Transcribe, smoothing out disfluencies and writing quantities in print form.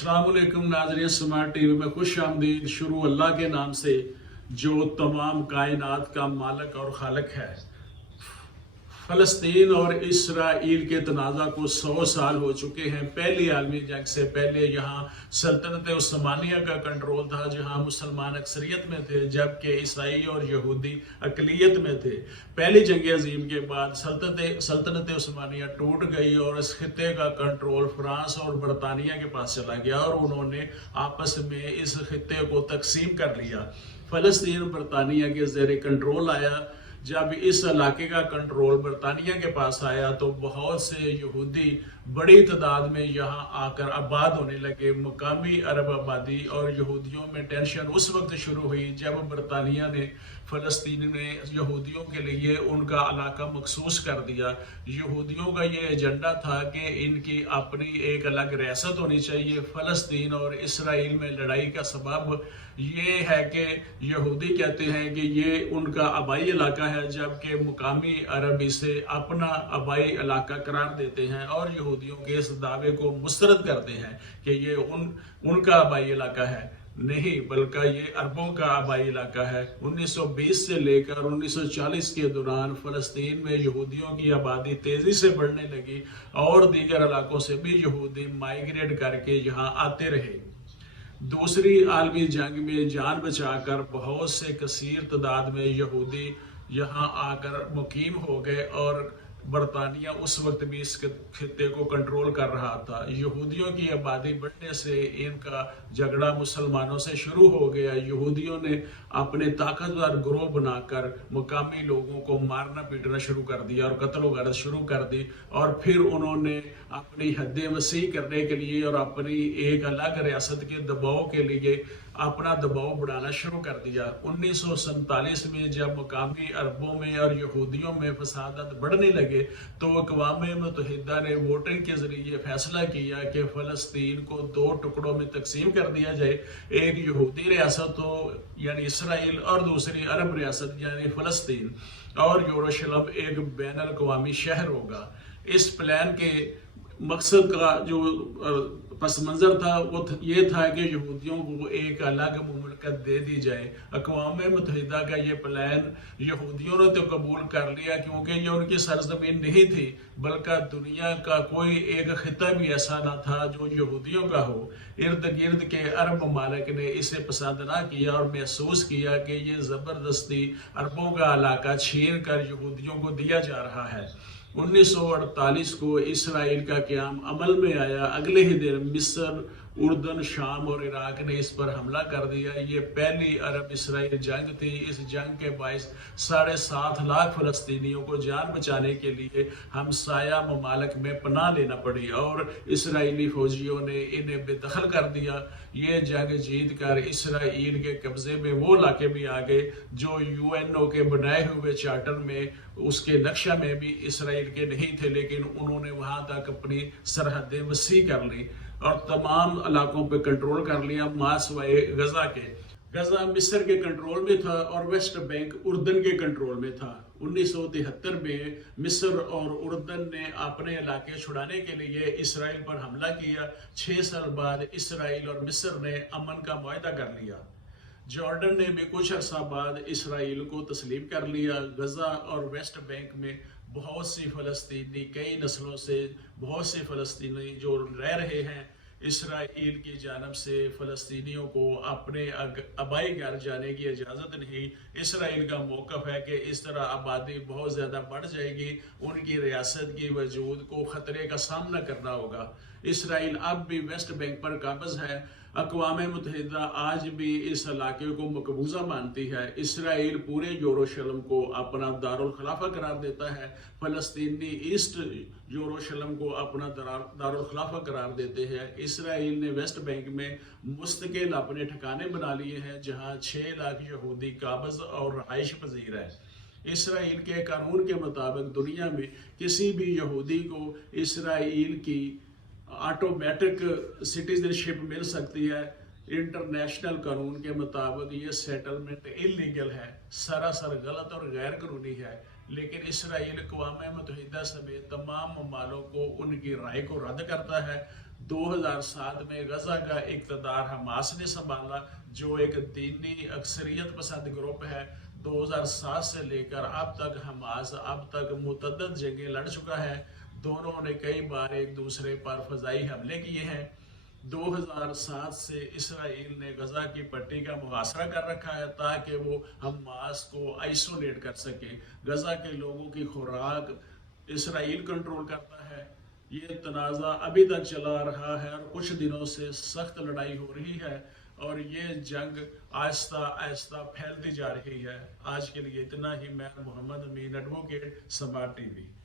अस्सलाम वालेकुम नाज़रीन, स्मार्ट टीवी में खुश आमदीद। शुरू अल्लाह के नाम से जो तमाम कायनात का मालिक और खालिक है। फ़लस्तीन और इसराइल के तनाज़ा को 100 साल हो चुके हैं। पहली आलमी जंग से पहले यहाँ सल्तनत उस्मानिया का कंट्रोल था, जहाँ मुसलमान अक्सरियत में थे जबकि ईसाई और यहूदी अकलियत में थे। पहली जंग अजीम के बाद सल्तनत उस्मानिया टूट गई और इस खित्ते का कंट्रोल फ्रांस और बरतानिया के पास चला गया और उन्होंने आपस में इस खित्ते को तकसीम कर लिया। फ़लस्तीन बरतानिया के ज़ेरे कंट्रोल आया। जब इस इलाके का कंट्रोल बरतानिया के पास आया तो बहुत से यहूदी बड़ी तादाद में यहाँ आकर आबाद होने लगे। मुकामी अरब आबादी और यहूदियों में टेंशन उस वक्त शुरू हुई जब बरतानिया ने फ़लस्तीन में यहूदियों के लिए उनका इलाका मखसूस कर दिया। यहूदियों का ये एजेंडा था कि इनकी अपनी एक अलग रियासत होनी चाहिए। फ़लस्तीन और इसराइल में लड़ाई का सबब ये है कि यहूदी कहते हैं कि ये उनका आबाई इलाका है, जबकि मुकामी अरब इसे अपना आबाई इलाका करार देते हैं और यहूदियों के इस दावे को मुस्तरद करते हैं कि ये उनका आबाई इलाका है। नहीं, बल्कि ये अरबों का आबाई इलाका है। 1920 से लेकर 1940 के दौरान फ़लस्तीन में यहूदियों की आबादी तेज़ी से बढ़ने लगी और दीगर इलाकों से भी यहूदी माइग्रेट करके यहाँ आते रहे। दूसरी आलमी जंग में जान बचाकर बहुत से कसीर तादाद में यहूदी यहाँ आकर मुकीम हो गए और बरतानिया उस वक्त भी इस खित्ते को कंट्रोल कर रहा था। यहूदियों की आबादी बढ़ने से इनका झगड़ा मुसलमानों से शुरू हो गया। यहूदियों ने अपने ताकतवर ग्रोह बनाकर मुकामी लोगों को मारना पीटना शुरू कर दिया और कत्ल वगैरह शुरू कर दी और फिर उन्होंने अपनी हदें वसीह करने के लिए और अपनी एक अलग रियासत के दबाव के लिए अपना दबाव बढ़ाना शुरू कर दिया। 1947 में जब मुकामी अरबों में और यहूदियों में फसादात बढ़ने लगे तो अक़वाम मुत्तहिदा ने वोटिंग के जरिए फैसला किया कि फ़लस्तीन को 2 टुकड़ों में तकसीम कर दिया जाए। एक यहूदी रियासत हो यानी इसराइल और दूसरी अरब रियासत यानी फ़लस्तीन, और यरूशलेम एक बैन अल-अक़वामी शहर होगा। इस प्लान के मकसद का जो पस मंज़र था वो ये था कि यहूदियों को एक अलग मुमलकत दे दी जाए। अक़वाम मुत्तहिदा का ये प्लान यहूदियों ने तो कबूल कर लिया क्योंकि ये उनकी सरजमीन नहीं थी, बल्कि दुनिया का कोई एक खिता भी ऐसा ना था जो यहूदियों का हो। इर्द गिर्द के अरब ममालिक ने इसे पसंद ना किया और महसूस किया कि ये ज़बरदस्ती अरबों का इलाका छीन कर यहूदियों को दिया जा रहा है। 1948 को इसराइल का क़याम अमल में आया। अगले ही दिन मिस्र, उर्दन, शाम और इराक ने इस पर हमला कर दिया। ये पहली अरब इसराइल जंग थी। इस जंग के बायस 7.5 लाख फ़लस्तीनियों को जान बचाने के लिए हमसाया ममालिक में पनाह लेना पड़ी और इसराइली फौजियों ने इन्हें बेदखल कर दिया। ये जंग जीत कर इसराइल के कब्जे में वो इलाके भी आ गए जो यूएनओ के बनाए हुए चार्टर में उसके नक्शा में भी इसराइल के नहीं थे, लेकिन उन्होंने वहां तक अपनी सरहदें वसी कर ली और तमाम इलाकों पे कंट्रोल कर लिया मासवाए गजा के। गजा मिस्र के कंट्रोल में था और वेस्ट बैंक उर्दन के कंट्रोल में था। 1973 में मिस्र और उर्दन ने अपने इलाके छुड़ाने के लिए इसराइल पर हमला किया। 6 साल बाद इसराइल और मिस्र ने अमन का मुआहदा कर लिया। जॉर्डन ने भी कुछ अर्सा बाद इसराइल को तस्लीम कर लिया। गजा और वेस्ट बैंक में बहुत सी फ़लस्तीनी, कई नस्लों से बहुत से फ़लस्तीनी जो रह रहे हैं, इसराइल की जानब से फ़लस्तीनियों को अपने आबाई घर जाने की इजाज़त नहीं। इसराइल का मौक़िफ़ है कि इस तरह आबादी बहुत ज़्यादा बढ़ जाएगी, उनकी रियासत की वजूद को ख़तरे का सामना करना होगा। इसराइल अब भी वेस्ट बैंक पर काबिज़ है। अक़वाम मुत्तहिदा आज भी इस इलाके को मकबूजा मानती है। इसराइल पूरे यरूशलेम को अपना दारुल खिलाफा करार देता है। फ़लस्तीनी ईस्ट यरूशलेम को अपना दारुल खिलाफा करार देते हैं। इसराइल ने वेस्ट बैंक में मुस्तकिल अपने ठिकाने बना लिए हैं जहाँ 6 लाख यहूदी काबिज़ और रहाइश पजीर है। इसराइल के कानून के मुताबिक दुनिया में किसी भी यहूदी को इसराइल की ऑटोमेटिक सिटीजनशिप मिल सकती है। इंटरनेशनल कानून के मुताबिक ये सेटलमेंट इलीगल है, सरासर गलत और गैर कानूनी है। लेकिन इसराइल अक़वाम मुत्तहिदा समेत तमाम ममालों को उनकी राय को रद्द करता है। 2007 میں غزہ کا اقتدار حماس نے سنبھالا، جو ایک دینی اکثریت پسند گروپ ہے۔ 2007 سے لے کر اب تک حماس اب تک متعدد جنگیں لڑ چکا ہے۔ دونوں نے کئی بار ایک دوسرے پر فضائی حملے کیے ہیں۔ 2007 سے اسرائیل نے غزہ کی پٹی کا محاصرہ کر رکھا ہے تاکہ وہ حماس کو آئسولیٹ کر سکے۔ غزہ کے لوگوں کی خوراک اسرائیل کنٹرول کرتا ہے۔ یہ تنازع ابھی تک چلا رہا ہے اور کچھ دنوں سے سخت لڑائی ہو رہی ہے اور یہ جنگ آہستہ آہستہ پھیلتی جا رہی ہے۔ آج کے لیے اتنا ہی۔ میں محمد امین، ایڈوکیٹ، سماٹ ٹی وی۔